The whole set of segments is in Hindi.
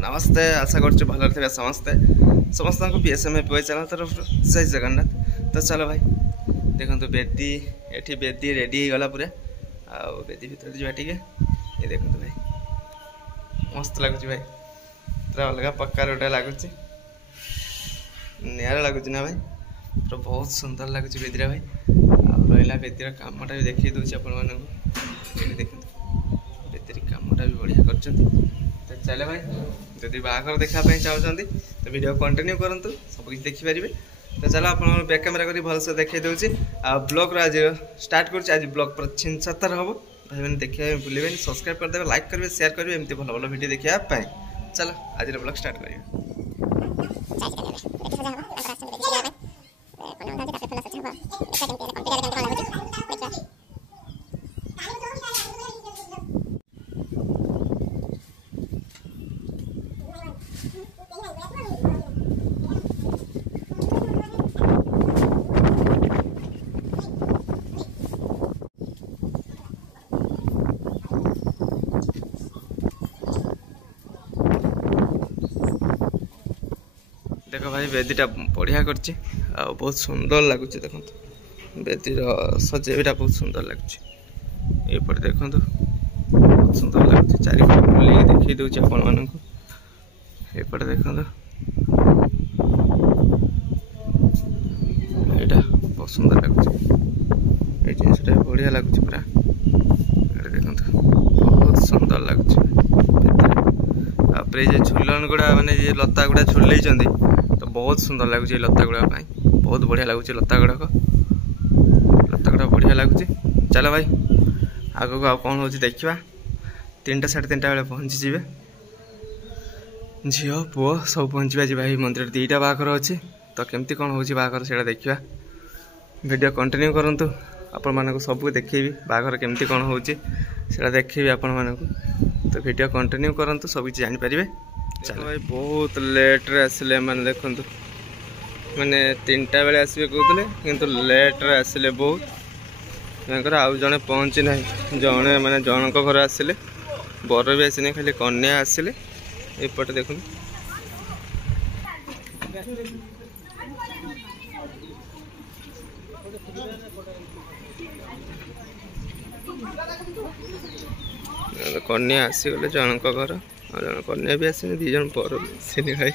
नमस्ते आशा कर भल थे समस्ते समस्त को पीएसएम पी चैनल तरफ जय जगन्नाथ। तो चलो भाई देखो तो बेदी ये बेदी रेडी हो गला पूरा आ बेदी भीतर जा टे ये देखो भाई मस्त लगुच भाई पूरा अलग पक्का रोटा लगुच निरा लगुच ना भाई पूरा बहुत सुंदर लगुच बेदीरा भाई रहा बेदीर कामटा भी देखी दूसरी आप देखते बेदीर कामटा भी बढ़िया कर। तो चले भाई जदि बाहर देखापी चाहते तो वीडियो कंटिन्यू करूँ सब किसी देखिपारे। तो चलो आप बैक कैमेरा कर भलसे देखी दूसरी आ ब्लॉग आज स्टार्ट कर आज ब्लॉग पर 76 हम भाई मैंने देखिए भूलें सब्सक्राइब करदे लाइक करेंगे शेयर करेंगे एमती भल भल वीडियो देखापी। चलो आज ब्लॉग स्टार्ट करें। देख भाई बेदीटा बढ़िया कर बहुत सुंदर लगुच देखो बेदीर सजेबीटा बहुत सुंदर लगुच एपटे देखो बहुत सुंदर लगुच चारिपट बुल देखी दूसरी आपण एपटे देखो यहाँ बहुत सुंदर लगुच ये जिनसा बढ़िया लगुच पूरा देखो बहुत सुंदर लगुच ये झुलन गुड़ा माने लता गुड़ा झुल तो बहुत सुंदर लगुच लता गुड़ा बहुत बढ़िया लगुच लता गुड़ा बढ़िया लगुच। चलो भाई आग को कौन हो देखा 3टा 3:30 बेले पहुँची जी झील पुओ सब पहुँचा जी भाई मंदिर 2टा बाहाघर अच्छी तो केमती कौन हो बाहाघर से देखा वीडियो कंटिन्यू करूँ आपण मानक सब देखी बाहाघर केमती कौन हो देखी आपण मानक तो वीडियो कंटिन्यू करूँ सब किसी जानीपारे। चलो भाई बहुत लेट्रे आसिले मैंने देखु मैंने 3टा बेले आसवे कहते किंतु लेट्रे आसिले बहुत आउ जड़े पहुँची ना जड़े मैंने जनक घर आसिले बर भी आसने खाली कन्या आसिले एपटे देखु कन्या आसीगले जनक घर जन कन्या भी आसने 2 जन पर आसने भाई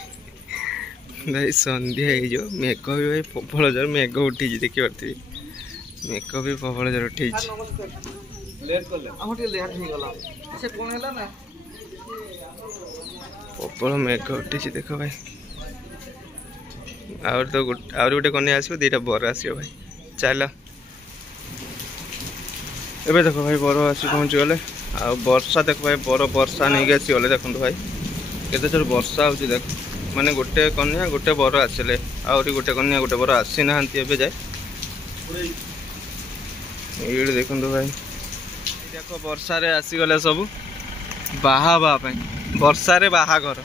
भाई सन्ध्या हो मेघ भी भाई प्रबल जोर मेघ उठी देखी पार्थ मेघ भी प्रबल जोर उठी प्रबल मेघ उठी देख भाई तो गोटे कन्या आसो 2टा बर आसो भाई। चल एबे देखो भाई बर आसी पहुँची गले आ वर्षा देख भाई बर वर्षा नहीं आसी गले देखो भाई केते जोर वर्षा हो देख माने गोटे कन्या गोटे बर आसिले आहरी गोटे कन्या गोटे बर आसी ना जाए ये देखो भाई देख वर्षा रे आसीगले सब बाहा वर्षा रे बाहाघर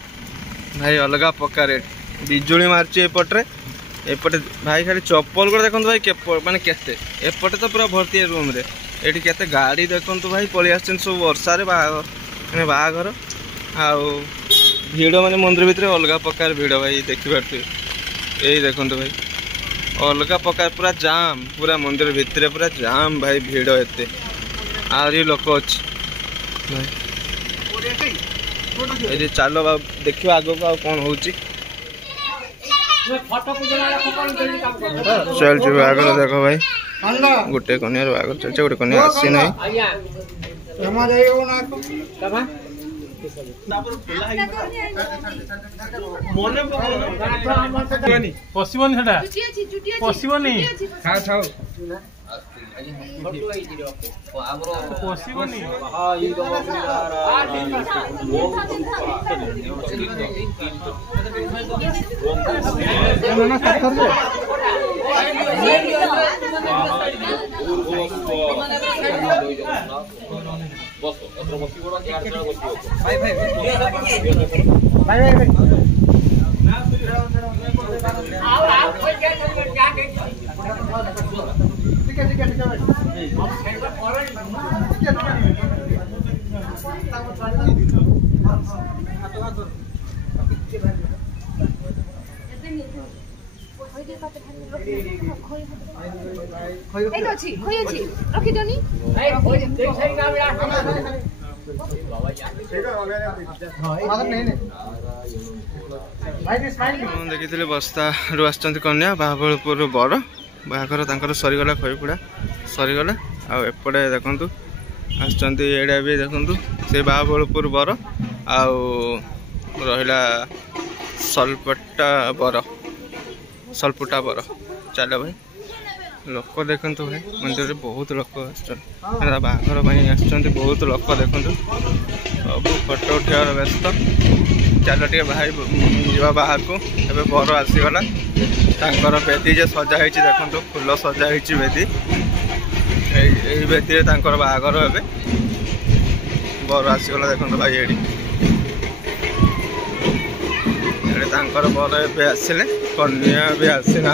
भाई अलग पक्का रेट बिजुली मार्च एपटे एपटे भाई खाली चप्पल को देखो भाई माने केते एपटे तो पूरा भर्ती है रूम रे ये केते गाड़ी देखो भाई पलि आस सब वर्षा रे बाहाघर बाहाघर आउ भीड़ माने मंदिर भितर अलग प्रकार भीड़ भाई देखिपे यही देखो भाई अलग प्रकार पूरा जाम पूरा मंदिर भितर पूरा जाम भाई भीड़ एते आहरी लोक अच्छे भाई चलो देखिए आग को कौन हो चल आग देख भाई गोटे कन्या बाग चलছে गोटे कन्या आसी ना देखी बस्तारू आसुँच कन्या बाहाबलपुर बर बाहाघर तांकर सरीगला खईपुड़ा सरीगला आपटे देखु आसुँचा भी देखु से बाहाबलपुर बर आउ रहा सलपटा बर सलपुटा बर चल भाई लोक देखु भाई मंदिर में बहुत लोक बाहाघर बहुत लोक देखु सब फोटो उठार व्यस्त चल टे भाई जा बाहर को ए बर आसीगला तांकर बेदी जे सजा होती देखो फूल सजा होती बेदी बेदी बाहाघर ए बर आसीगला देखो भाई ये बर ए आसिले कन्या भी आसी ना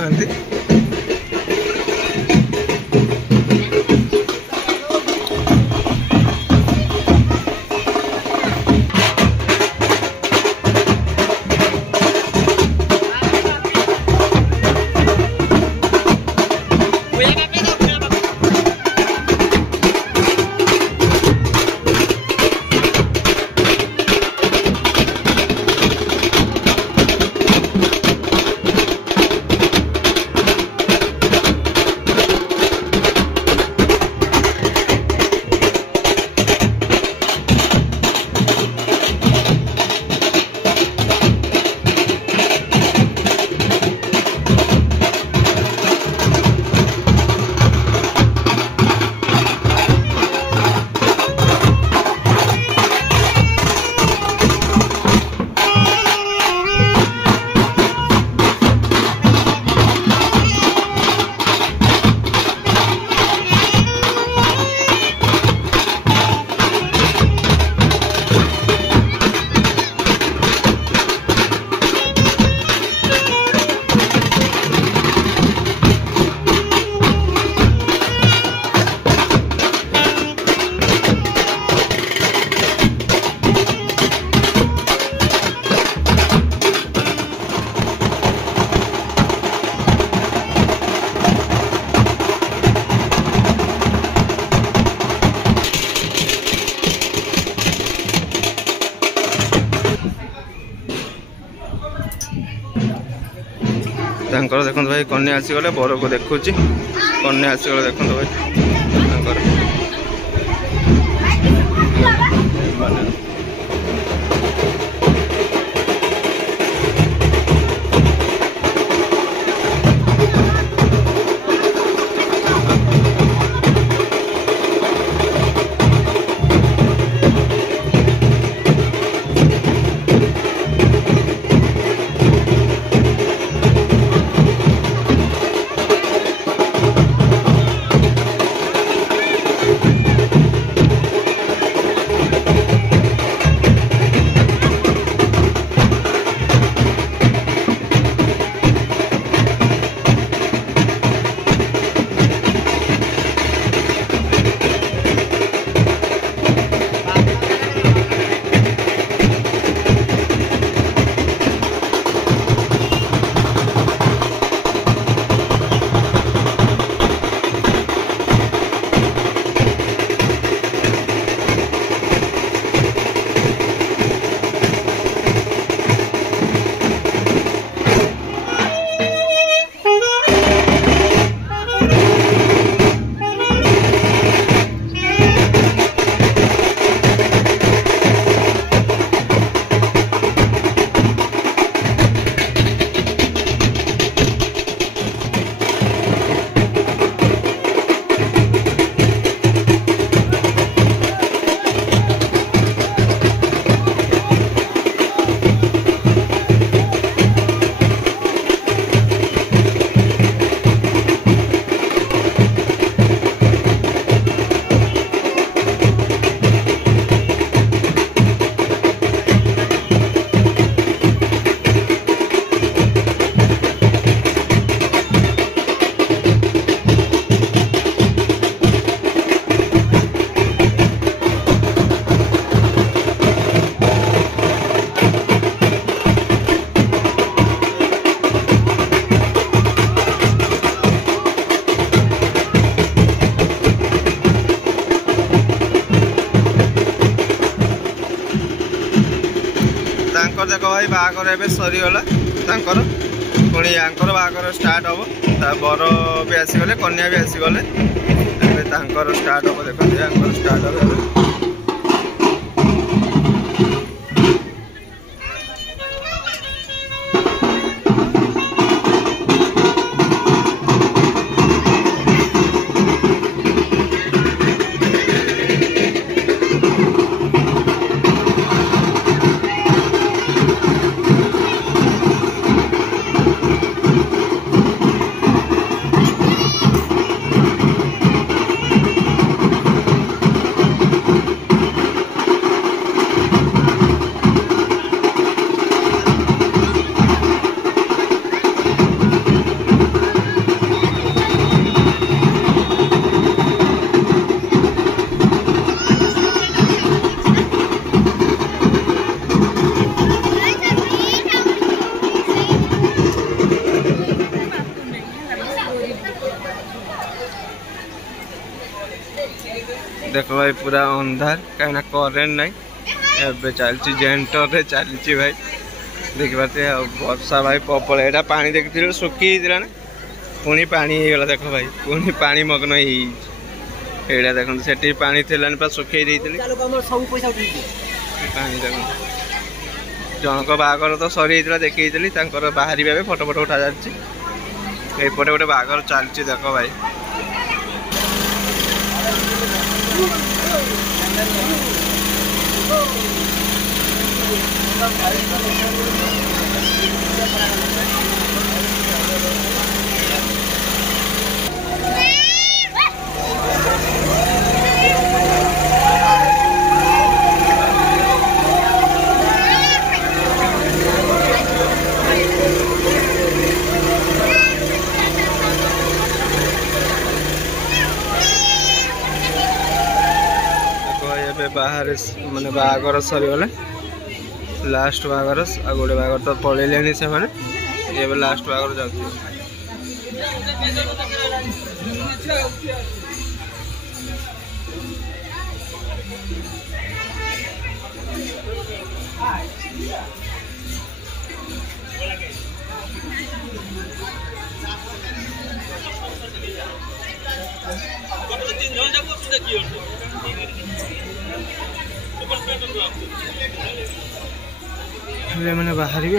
देखो भाई कन्या आसीगले बर को देखुची कन्या आसीगले देखो भाई देख भाई बाहागर एबे सरीगला तांकर पुणी यांकर बाहागर स्टार्ट हम बर भी आसीगले कन्या भी आसीगले तांकर स्टार्ट हम देखते यांकर स्टार्ट हम देखो भाई पूरा अंधार कहीं करेन्ट ना ए चलती जेन्टर रे चलती भाई देखी पाते वर्षा भाई प्रबल यहाँ पा देखी सुखी ना पुणी पानी गला देख भाई पुणी पानी मग्न एड़ा देखो से पानी थी सुखे पानी देख जनक बाहागर तो सरी देखी बाहर फोटो फोटो उठा जापटे गोटे बाहागर चलती देख भाई बाहर माने बाहागर सरीगले लास्ट बाहागर आ गोटे बाहागर तो पलैले से मैंने ये लास्ट बाहागर जाती मैंने बाहर भी